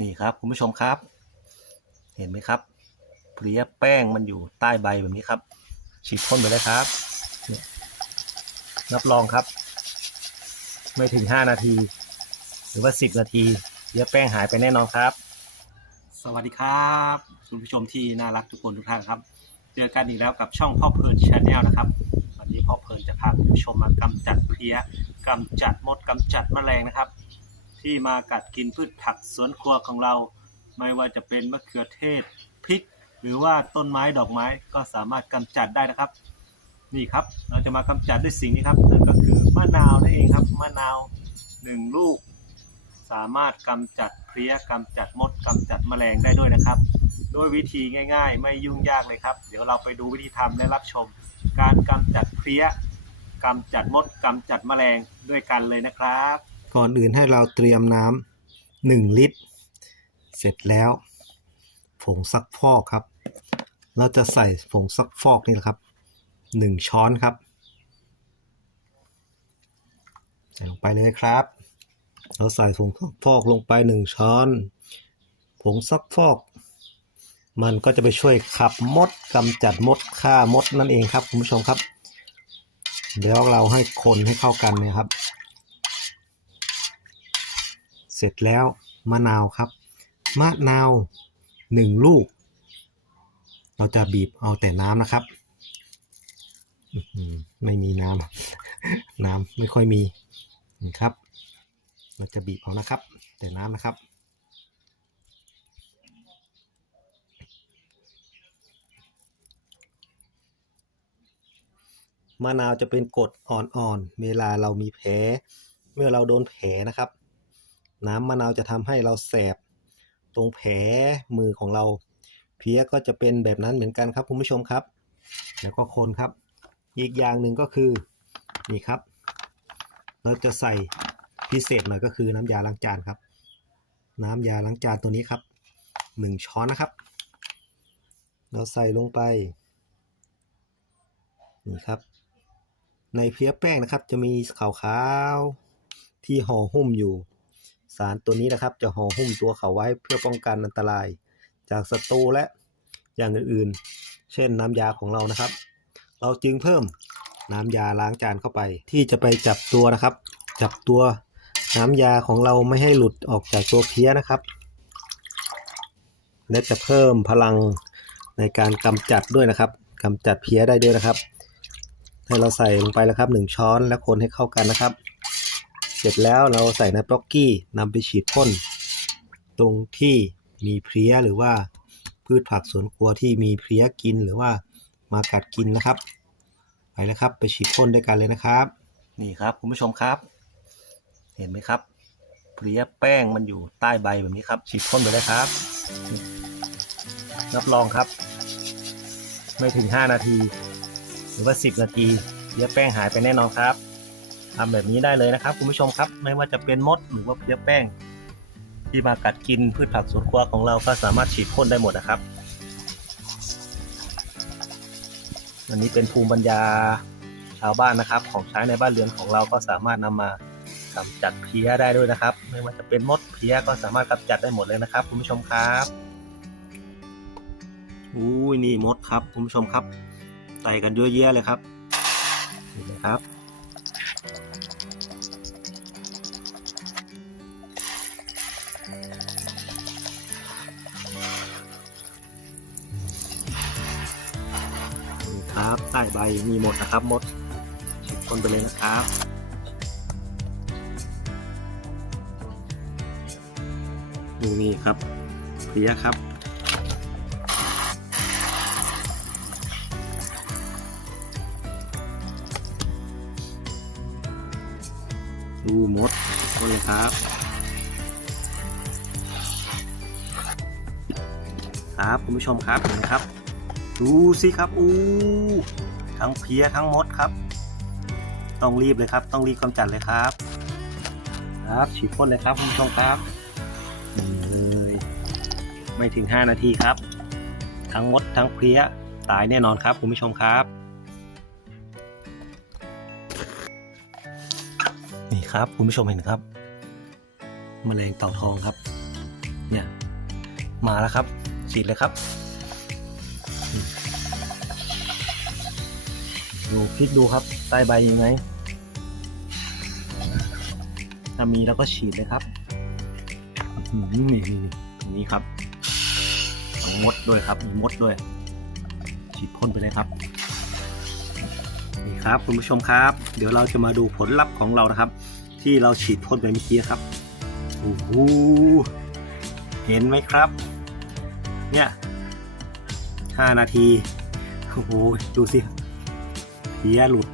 นี่ครับคุณผู้ชมครับ เห็นไหมครับเพลียแป้งมันอยู่ใต้ใบแบบนี้ครับ ฉีดพ่นไปเลยครับนับรองครับ ไม่ถึง5นาที หรือว่า10นาทีเพลียแป้งหายไปแน่นอนครับ สวัสดีครับ คุณผู้ชมที่น่ารักทุกคนทุกท่านครับ เจอกันอีกแล้วกับช่องพ่อเพลินชาแนลนะครับวันนี้พ่อเพลินจะพาคุณผู้ชมมากำจัดเพลี้ยกำจัดมดกำจัดแมลงนะครับ ที่มากัดกินพืชผักสวนครัวของเรา ไม่ว่าจะเป็นมะเขือเทศพริก หรือว่าต้นไม้ดอกไม้ก็สามารถกำจัดได้นะครับ นี่ครับเราจะมากำจัดด้วยสิ่งนี้ครับนั่นก็คือมะนาวนั่นเองครับมะนาวหนึ่งลูก สามารถกำจัดเพลี้ยกำจัดมดกำจัดแมลงได้ด้วยนะครับโดยวิธีง่าย ๆ ไม่ยุ่งยากเลยครับ เดี๋ยวเราไปดูวิธีทำและรับชม การกำจัดเพลี้ยกำจัดมดกำจัดแมลงด้วยกันเลยนะครับ ก่อนอื่นให้เราเตรียมน้ำหนึ่งลิตร เสร็จแล้ว ผงซักฟอกครับ เราจะใส่ผงซักฟอกนี่แหละครับหนึ่งช้อนครับ ใส่ลงไปเลยครับ เราใส่ผงซักฟอกลงไปหนึ่งช้อน ผงซักฟอกมันก็จะไปช่วยขับมดกำจัดมดฆ่ามดนั่นเองครับคุณผู้ชมครับ เดี๋ยวเราให้คนให้เข้ากันนะครับ เสร็จแล้วมะนาวครับ มะนาวหนึ่งลูก เราจะบีบเอาแต่น้ำนะครับ ไม่มีน้ำน้ำไม่ค่อยมีนี่ครับ เราจะบีบเอานะครับ แต่น้ำนะครับมะนาวจะเป็นกรดอ่อนๆ เวลาเรามีแผล เมื่อเราโดนแผลนะครับ น้ำมะนาวจะทำให้เราแสบตรงแผลมือของเรา เพี้ยก็จะเป็นแบบนั้นเหมือนกันครับคุณผู้ชมครับ แล้วก็คนครับ อีกอย่างหนึ่งก็คือนี่ครับ เราจะใส่พิเศษหน่อยก็คือน้ำยาล้างจานครับ น้ำยาล้างจานตัวนี้ครับหนึ่งช้อนนะครับ เราใส่ลงไปนี่ครับ ในเพลียแป้งนะครับ จะมีขาวๆที่ห่อหุ้มอยู่ สารตัวนี้นะครับ จะห่อหุ้มตัวเขาไว้เพื่อป้องกันอันตราย จากศัตรูและอย่างอื่นๆ เช่นน้ำยาของเรานะครับ เราจึงเพิ่มน้ำยาล้างจานเข้าไป ที่จะไปจับตัวนะครับ จับตัวน้ำยาของเราไม่ให้หลุดออกจากตัวเพี้ยนะครับ และจะเพิ่มพลังในการกำจัดด้วยนะครับกำจัดเพี้ยได้ด้วยนะครับ ให้เราใส่ลงไปแล้วครับหนึ่งช้อนแล้วคนให้เข้ากันนะครับ เสร็จแล้วเราใส่ในบล็อกกี้นำไปฉีดพ่นตรงที่มีเพลี้ยหรือว่าพืชผักสวนครัวที่มีเพลี้ยกินหรือว่ามากัดกินนะครับ ไปแล้วครับ ไปฉีดพ่นด้วยกันเลยนะครับ นี่ครับคุณผู้ชมครับ เห็นไหมครับ เพลี้ยแป้งมันอยู่ใต้ใบแบบนี้ครับ ฉีดพ่นไปเลยครับรับรองครับ ไม่ถึง 5 นาที หรือว่า 10 นาทีเพลี้ยแป้งหายไปแน่นอนครับ ทำแบบนี้ได้เลยนะครับคุณผู้ชมครับ ไม่ว่าจะเป็นมดหรือว่าเพลี้ยแป้ง ที่มากัดกินพืชผักสวนครัวของเราก็สามารถฉีดพ่นได้หมดนะครับ อันนี้เป็นภูมิปัญญาชาวบ้านนะครับ ของใช้ในบ้านเรือนของเราก็สามารถนำมากำจัดเพลี้ยได้ด้วยนะครับ ไม่ว่าจะเป็นมดเพลี้ยก็สามารถกำจัดได้หมดเลยนะครับ คุณผู้ชมครับอุ้ยนี่มดครับคุณผู้ชมครับไต่กันเยอะแยะเลยครับนี่นะครับ นี่ครับใต้ใบมีหมดนะครับหมดฉีดพ่นไปเลยนะครับดูนี่ครับเพียครับดูมดฉีดพ่นเลยครับ ครับคุณผู้ชมครับเห็นไหมครับ ดูสิครับอู้ทั้งเพี้ยทั้งมดครับ ต้องรีบเลยครับ ต้องรีบกำจัดเลยครับ ครับฉีดพ่นเลยครับคุณผู้ชมครับเลยไม่ถึง 5 นาทีครับ ทั้งมดทั้งเพี้ยตายแน่นอนครับคุณผู้ชมครับนี่ครับคุณผู้ชมเห็นครับแมลงเต่าทองครับ เนี่ยมาแล้วครับฉีดเลยครับ ดูพลิกดูครับใต้ใบยังไงถ้ามีเราก็ฉีดเลยครับอือหือนี่นี่นี่นี้ครับมีมดด้วยครับมีมดด้วย ฉีดพ่นไปเลยครับนี่ครับคุณผู้ชมครับ เดี๋ยวเราจะมาดูผลลัพธ์ของเรานะครับ ที่เราฉีดพ่นไปเมื่อกี้ครับโอ้โหเห็นไหมครับ เนี่ยห้านาทีโอ้โหดูสิ เพี้ยหลุด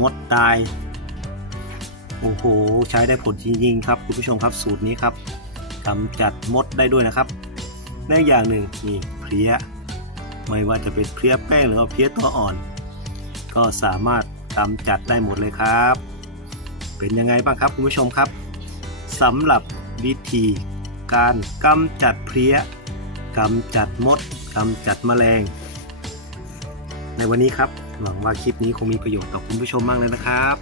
มดตาย โอ้โห ใช้ได้ผลจริงๆครับคุณผู้ชมครับสูตรนี้ครับกำจัดมดได้ด้วยนะครับในอย่างหนึ่งนี่เพลี้ย ไม่ว่าจะเป็นเพลี้ยแป้งหรือว่าเพลี้ยตัวอ่อน ก็สามารถกำจัดได้หมดเลยครับ เป็นยังไงบ้างครับคุณผู้ชมครับสำหรับวิธีการกำจัดเพลี้ยกำจัดมดกำจัดแมลง ในวันนี้ครับ หวังว่าคลิปนี้คงมีประโยชน์ต่อคุณผู้ชมมากเลยนะครับ